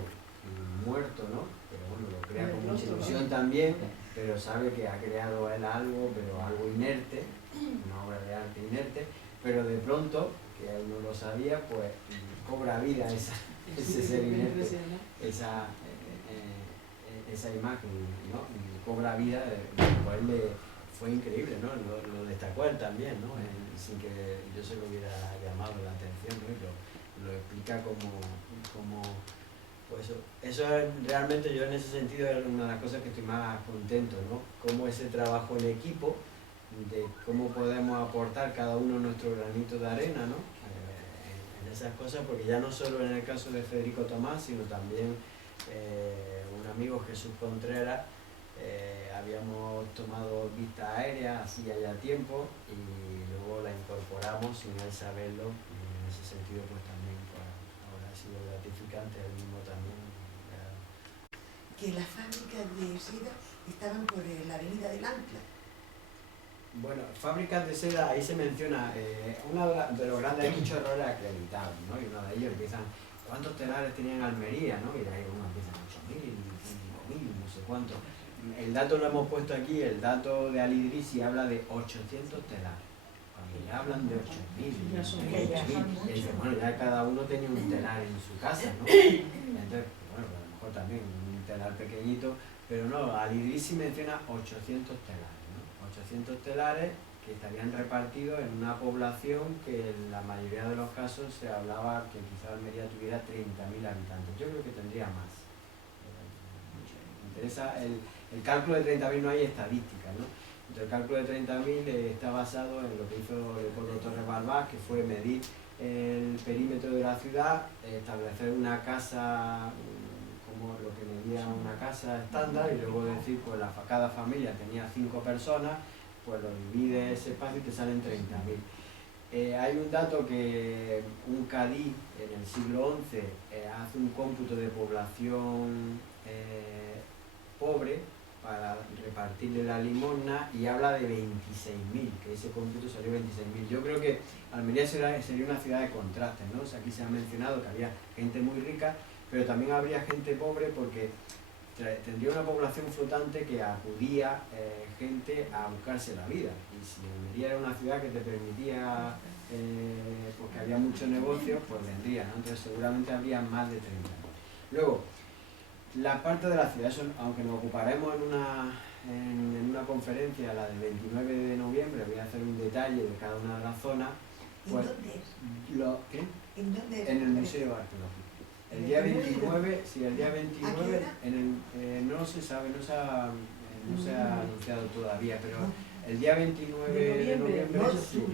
muerto, ¿no? Pero bueno, lo crea con mucha ilusión también, pero sabe que ha creado él algo, pero algo inerte, una obra de arte inerte, pero de pronto, que él no lo sabía, pues cobra vida ese ser inerte, esa imagen, ¿no? Y cobra vida, pues fue increíble, ¿no? Lo destacó él también, ¿no? Sin que yo se lo hubiera llamado la atención, ¿no? Y lo explica como pues eso es realmente, yo en ese sentido es una de las cosas que estoy más contento, ¿no? Cómo ese trabajo en equipo, de cómo podemos aportar cada uno nuestro granito de arena, ¿no? En esas cosas, porque ya no solo en el caso de Federico Tomás, sino también un amigo, Jesús Contreras, habíamos tomado vista aérea hacía ya tiempo y luego la incorporamos sin él saberlo, y en ese sentido pues también pues, ahora ha sido gratificante, él mismo también. Que las fábricas de seda estaban por la avenida del Ancla. Bueno, fábricas de seda, ahí se menciona, uno de los grandes muchos errores acreditados, ¿no? Y uno de ellos empiezan, ¿cuántos telares tenían Almería? ¿No? Y de ahí uno empieza 8.000, 5.000, no sé cuántos. El dato lo hemos puesto aquí, el dato de Al-Idrisi habla de 800 telares. Cuando ya hablan de 8.000, dice, bueno, ya cada uno tenía un telar en su casa, ¿no? Entonces, bueno, a lo mejor también un telar pequeñito, pero no, Al-Idrisi menciona 800 telares, ¿no? 800 telares que estarían repartidos en una población que en la mayoría de los casos se hablaba que quizá Almería tuviera 30.000 habitantes. Yo creo que tendría más. Me interesa el cálculo de 30.000, no hay estadísticas, ¿no? Entonces, el cálculo de 30.000 está basado en lo que hizo Leopoldo Torres Barbás, que fue medir el perímetro de la ciudad, establecer una casa, como como lo que medía una casa estándar, y luego decir, pues cada familia tenía 5 personas, pues lo divide ese espacio y te salen 30.000. Hay un dato que un cadí en el siglo XI hace un cómputo de población pobre para repartirle la limosna y habla de 26.000, que ese cómputo salió 26.000. Yo creo que Almería sería una ciudad de contrastes, ¿no? O sea, aquí se ha mencionado que había gente muy rica, pero también habría gente pobre porque tendría una población flotante que acudía gente a buscarse la vida. Y si Almería era una ciudad que te permitía, porque había muchos negocios, pues vendría, ¿no? Entonces seguramente habría más de 30. Luego, la parte de la ciudad, aunque nos ocuparemos en una conferencia, la del 29 de noviembre, voy a hacer un detalle de cada una de las zonas. Pues, ¿En dónde es? ¿Qué? ¿En dónde es? En el Museo Arqueológico. El día 29, sí, el día 29, no se sabe, no se ha anunciado todavía, pero el día 29 de noviembre, no, sí,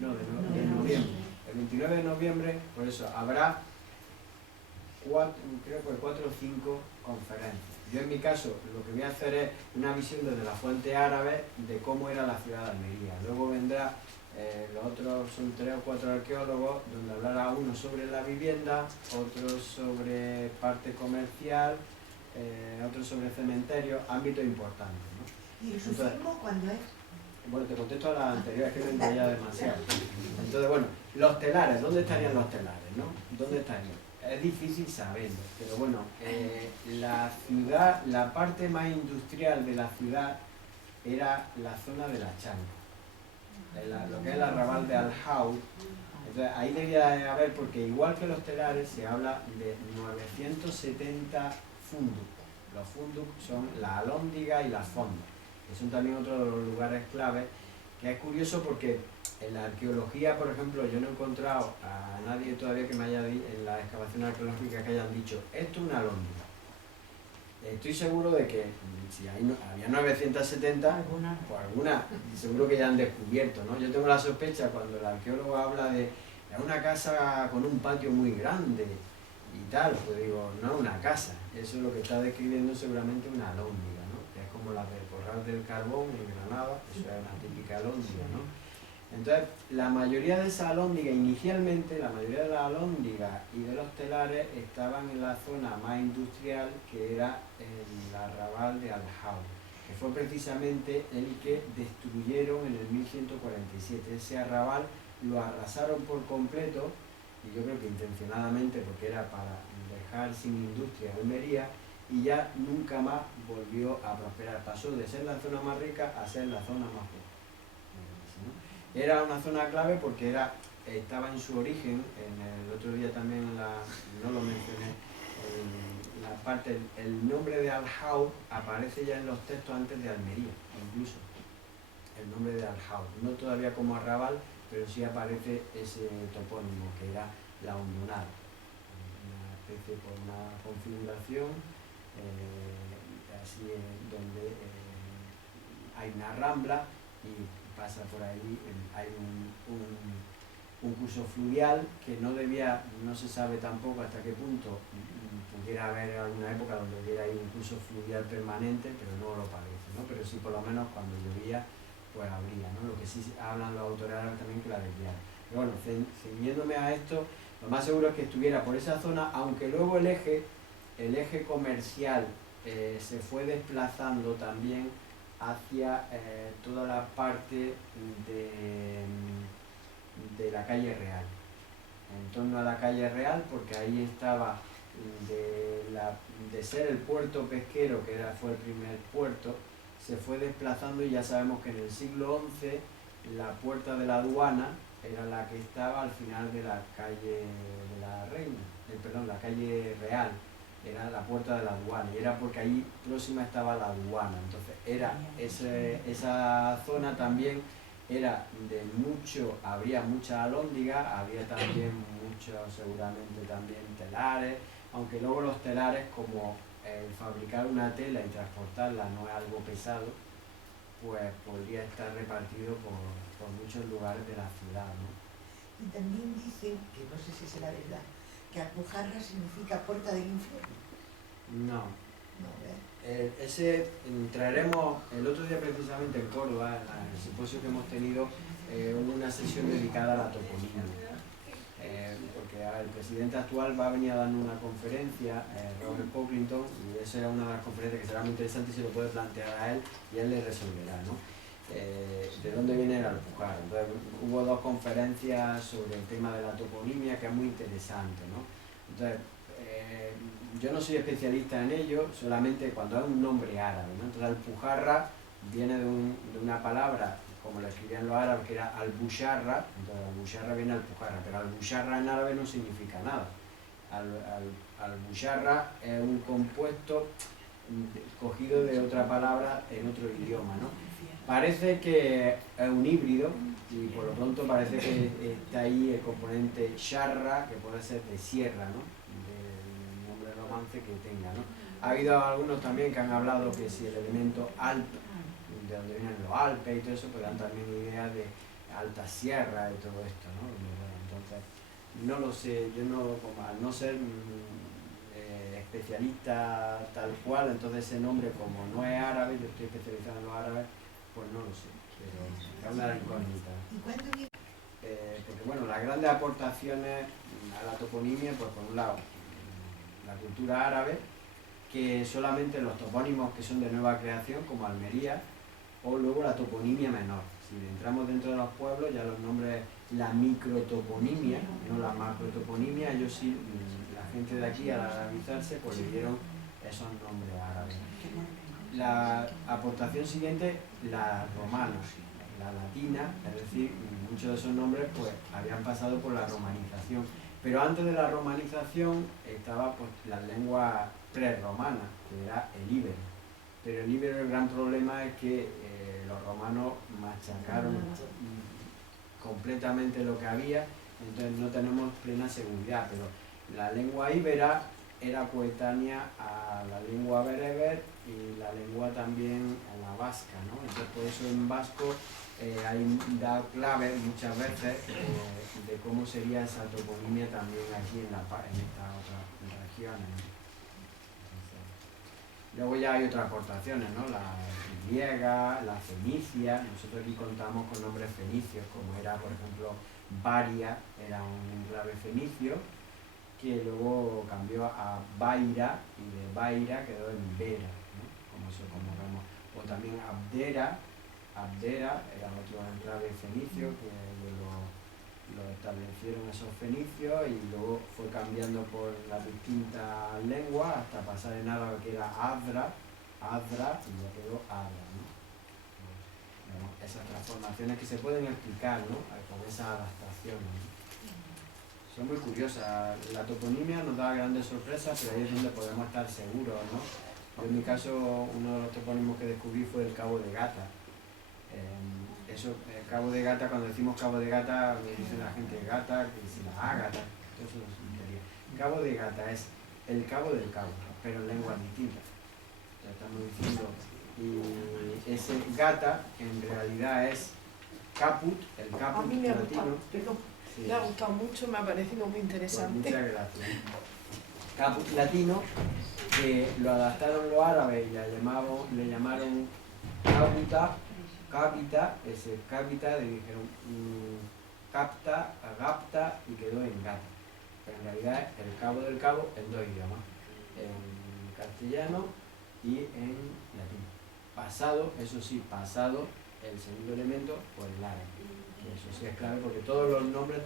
de noviembre. El 29 de noviembre, por eso, habrá creo que 4 o 5 conferencias. Yo en mi caso lo que voy a hacer es una visión desde la fuente árabe de cómo era la ciudad de Almería. Luego vendrá, los otros son 3 o 4 arqueólogos, donde hablará uno sobre la vivienda, otro sobre parte comercial, otro sobre cementerio, ámbitos importantes, ¿no? ¿Y el sufismo cuándo es? Bueno, te contesto a la anterior, es que me enrolla demasiado. Entonces, bueno, los telares, ¿dónde estarían los telares, no? ¿Dónde estarían? Es difícil saberlo, pero bueno, la ciudad, la parte más industrial de la ciudad era la zona de la Changa, lo que es el arrabal de Al-Haud. Entonces ahí debía haber, porque igual que los telares se habla de 970 funduk. Los funduk son la alhóndiga y la fonda, que son también otros de los lugares claves, que es curioso porque en la arqueología, por ejemplo, yo no he encontrado a nadie todavía que me haya dicho, en la excavación arqueológica, que hayan dicho, esto es una alhóndiga. Estoy seguro de que si había 970, pues alguna seguro que ya han descubierto, ¿no? Yo tengo la sospecha cuando el arqueólogo habla de una casa con un patio muy grande y tal, pues digo, no es una casa, eso es lo que está describiendo seguramente una alhóndiga, ¿no? Que es como la del Corral del Carbón en Granada, eso es una típica alhóndiga, ¿no? Entonces, la mayoría de esas alhóndigas, inicialmente, la mayoría de las alhóndigas y de los telares estaban en la zona más industrial, que era el arrabal de Al-Haud, que fue precisamente el que destruyeron en el 1147. Ese arrabal lo arrasaron por completo, y yo creo que intencionadamente, porque era para dejar sin industria Almería, y ya nunca más volvió a prosperar. Pasó de ser la zona más rica a ser la zona más pobre. Era una zona clave porque estaba en su origen, el otro día también no lo mencioné, la parte, el nombre de Al-Haud aparece ya en los textos antes de Almería, incluso, el nombre de Al-Haud, no todavía como arrabal, pero sí aparece ese topónimo, que era la hondonada, una especie por una configuración, así donde hay una rambla y pasa por ahí, hay un curso fluvial que no se sabe tampoco hasta qué punto pudiera haber alguna época donde hubiera ahí un curso fluvial permanente, pero no lo parece, ¿no? Pero sí, por lo menos cuando llovía, pues habría, ¿no? Lo que sí hablan los autores también, que la desviaron. Pero bueno, ceñiéndome a esto, lo más seguro es que estuviera por esa zona, aunque luego el eje comercial se fue desplazando también hacia toda la parte de la calle Real, en torno a la calle Real, porque ahí estaba de ser el puerto pesquero, que fue el primer puerto, se fue desplazando, y ya sabemos que en el siglo XI la puerta de la aduana era la que estaba al final de la calle de la Reina, la calle Real, era la puerta de la aduana, y era porque ahí próxima estaba la aduana. Entonces esa zona también era habría mucha alhóndiga, había también seguramente también telares, aunque luego los telares, como fabricar una tela y transportarla no es algo pesado, pues podría estar repartido por muchos lugares de la ciudad, ¿no? Y también dicen, que no sé si es la verdad, que Alpujarra significa puerta del infierno. No. No, Ese traeremos el otro día precisamente en Córdoba, en el simposio que hemos tenido, hubo una sesión dedicada a la toponimia. Porque el presidente actual va a venir a dar una conferencia, Robert Pocklington, y esa era una de las conferencias que será muy interesante y se lo puede plantear a él y él le resolverá, ¿no? De dónde viene el Alpujarra. Entonces, hubo 2 conferencias sobre el tema de la toponimia que es muy interesante, ¿no? Entonces, yo no soy especialista en ello, solamente cuando es un nombre árabe, ¿no? Entonces, Alpujarra viene de una palabra, como lo escribían los árabes, que era al-busharra. Entonces al-busharra viene al-pujarra, pero al-busharra en árabe no significa nada. Al-busharra es un compuesto cogido de otra palabra en otro idioma, ¿no? Parece que es un híbrido y por lo pronto parece que está ahí el componente sharra, que puede ser de sierra, ¿no? Del nombre romance que tenga, ¿no? Ha habido algunos también que han hablado que si el elemento alp, de donde vienen los Alpes y todo eso, pues dan también idea de alta sierra y todo esto, ¿no? Entonces, no lo sé, yo no, como al no ser especialista tal cual, entonces ese nombre como no es árabe, yo estoy especializado en los árabes, pues no lo sé, pero es una incógnita. ¿Y cuándo viene? Porque bueno, las grandes aportaciones a la toponimia, pues por un lado, la cultura árabe, que solamente los topónimos que son de nueva creación, como Almería, o luego la toponimia menor. Si entramos dentro de los pueblos, ya los nombres, la microtoponimia, no la macrotoponimia, ellos sí, la gente de aquí al arabizarse, pues le dieron esos nombres árabes. La aportación siguiente, la romana, la latina, es decir, muchos de esos nombres pues habían pasado por la romanización. Pero antes de la romanización estaba pues la lengua prerromana, que era el íbero. Pero el íbero, el gran problema es que los romanos machacaron completamente lo que había, entonces no tenemos plena seguridad, pero la lengua íbera era coetánea a la lengua bereber y la lengua también a la vasca, ¿no? Entonces por eso en vasco hay da clave muchas veces de cómo sería esa toponimia también aquí en estas otras regiones, ¿no? Luego ya hay otras aportaciones, ¿no? La griega, la fenicia. Nosotros aquí contamos con nombres fenicios, como era, por ejemplo, Baria, era un enclave fenicio, que luego cambió a Baira, y de Baira quedó en Vera, ¿no? Como vemos. O también Abdera era otro enclave fenicio que lo establecieron esos fenicios y luego fue cambiando por las distintas lenguas hasta pasar en árabe que era Adra y ya quedó Adra, ¿no? Esas transformaciones que se pueden explicar, ¿no? Con esas adaptaciones, ¿no? Son muy curiosas. La toponimia nos da grandes sorpresas, pero ahí es donde podemos estar seguros, ¿no? Yo en mi caso, uno de los topónimos que descubrí fue el Cabo de Gata. Eso, el Cabo de Gata, cuando decimos Cabo de Gata, me dice la gente Gata, que si la Ágata, todo eso es tontería. Cabo de Gata es el cabo del cabo, pero en lenguas distintas. Ya estamos diciendo, y ese Gata en realidad es caput, el caput A mí me ha latino. gustado, perdón, Sí. me ha gustado mucho, me ha parecido muy Pues interesante. muchas gracias. Caput latino, que lo adaptaron los árabes y le llamaron cápita, ese cápita, le dijeron capta, agapta y quedó en gata. Pero en realidad es el cabo del cabo en 2 idiomas, en castellano y en latín. Pasado, eso sí, pasado el segundo elemento por el árabe. Que eso sí es clave porque todos los nombres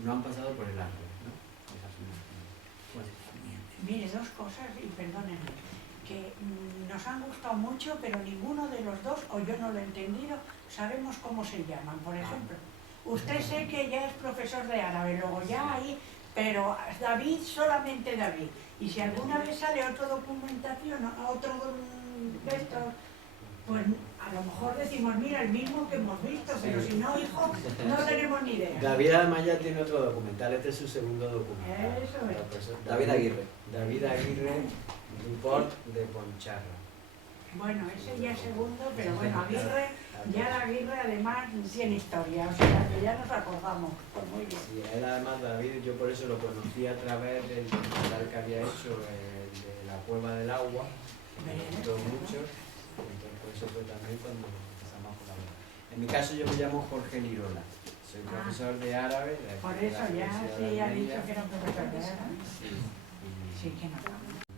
no han pasado por el árabe, ¿no? Esa es una. Bueno. Mire, 2 cosas, y perdónenme, que nos han gustado mucho, pero ninguno de los dos, o yo no lo he entendido, sabemos cómo se llaman. Por ejemplo, usted sé que ya es profesor de árabe, luego ya ahí, pero David, solamente David. Y si alguna vez sale otra documentación, otro de estos, pues a lo mejor decimos, mira, el mismo que hemos visto, pero si no, hijo, no tenemos ni idea. David además ya tiene otro documental, este es su segundo documental. Eso es. Pues, David Aguirre. David Aguirre, Report de Poncharra. Bueno, ese ya es segundo, pero bueno, Aguirre Ya la Aguirre además tiene historia, o sea que ya nos acordamos, pues muy bien. Sí, él además, David, yo por eso lo conocí a través del documental que había hecho de la Cueva del Agua, que me gustó mucho, entonces por eso fue también cuando empezamos a colaborar. En mi caso yo me llamo Jorge Lirola, soy profesor de árabe. Por eso ya, sí, ha dicho que era un profesor de árabe. Sí, Sí, que no.